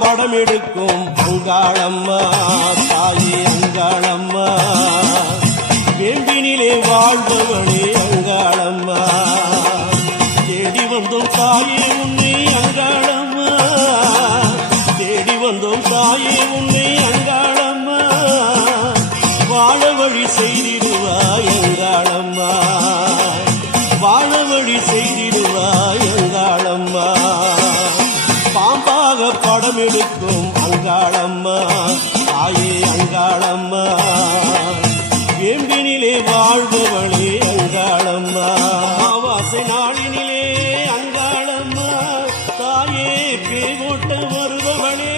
படம் எடுக்கும் அங்காளம்மா தாயே அங்காளம்மா வேம்பினிலே வாழ்பவளே அங்காளம்மா தேடி வந்தோம் தாயே உன்னை அங்காளம்மா தேடி வந்தோம் தாயே உன்னை அங்காளம்மா வாழ வழி செய்திடுவாய் அங்காளம்மா வாழ வழி செய்திடுவாய் அங்காளம்மா பாம்பாக படம் எடுக்கும் அங்காளம்மா தாயே அங்காளம்மா வேம்பினிலே வாழ்பவளே அங்காளம்மா அமாவாசை நாளினிலே அங்காளம்மா தாயே பேகோட்ட வருபவளே